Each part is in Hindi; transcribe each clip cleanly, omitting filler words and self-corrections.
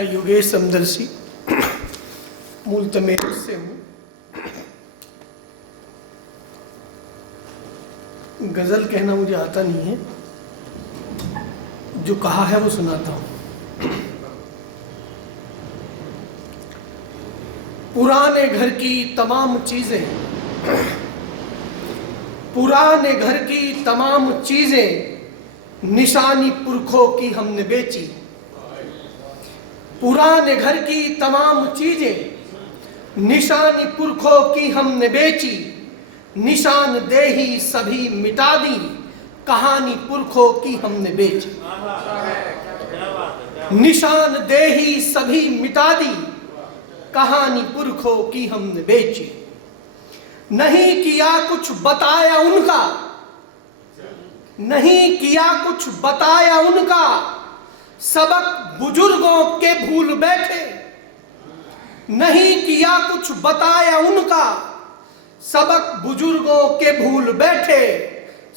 मैं योगेश समदर्शी मूलतः मेरठ से हूँ। गज़ल कहना मुझे आता नहीं है, जो कहा है वो सुनाता हूँ। पुराने घर की तमाम चीज़ें, पुराने घर की तमाम चीज़ें निशानी पुरखों की हमने बेची। पुराने घर की तमाम चीज़ें निशानी पुरखों की हमने बेची। निशानदेही सभी मिटा दी, कहानी पुरखों की हमने बेची। निशानदेही सभी मिटा दी, कहानी पुरखों की हमने बेची। नहीं किया कुछ बताया उनका, नहीं किया कुछ बताया उनका, सबक बुजुर्गों के भूल बैठे। नहीं किया कुछ बताया उनका, सबक बुजुर्गों के भूल बैठे।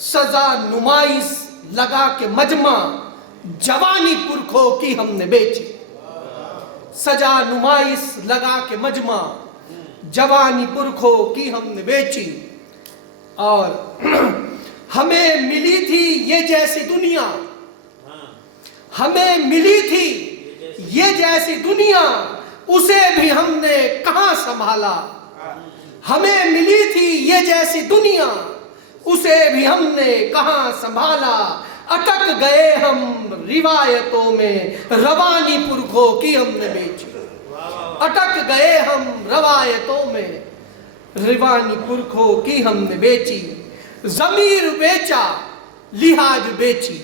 सजा नुमाइश लगा के मजमा, जवानी पुरखों की हमने बेची। सजा नुमाइश लगा के मजमा, जवानी पुरखों की हमने बेची। और हमें मिली थी ये जैसी दुनिया, हमें मिली थी ये जैसी दुनिया, उसे भी हमने कहां संभाला। हमें मिली थी ये जैसी दुनिया, उसे भी हमने कहां संभाला। अटक गए हम रिवायतों में, रवानी पुरखों की हमने बेची। अटक गए हम रवायतों में, रिवानी पुरखों की हमने बेची। जमीर बेचा लिहाज बेची,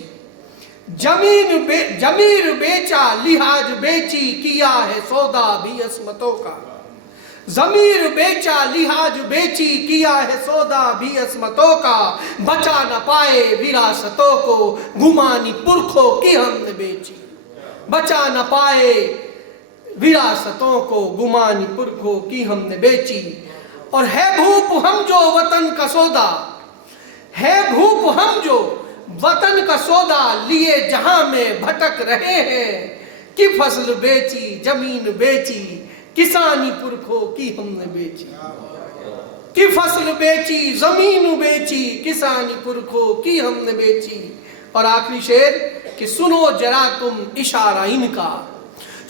जमीर बेचा लिहाज बेची, किया है सौदा भी अस्मतों का। जमीर बेचा लिहाज बेची, किया है सौदा भी अस्मतों का। बचा न पाए विरासतों को, गुमानी पुरखों की हमने बेची। बचा न पाए विरासतों को, गुमानी पुरखों की हमने बेची। और है भूप हम जो वतन का सौदा, है भूप हम जो वतन का सौदा, लिए जहां में भटक रहे हैं। कि फसल बेची जमीन बेची, किसानी पुरखों की हमने बेची। कि फसल बेची जमीन बेची, किसानी पुरखों की हमने बेची। और आखिरी शेर कि सुनो जरा तुम इशारा इनका,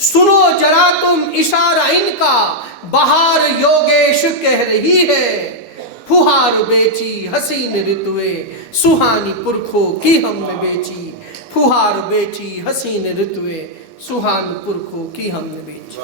सुनो जरा तुम इशारा इनका। बहार योगेश कह रही है, फुहार बेची हसीन ऋतुए, सुहानी पुरखों की हमने बेची। फुहार बेची हसीन ऋतुए, सुहानी पुरखों की हमने बेची।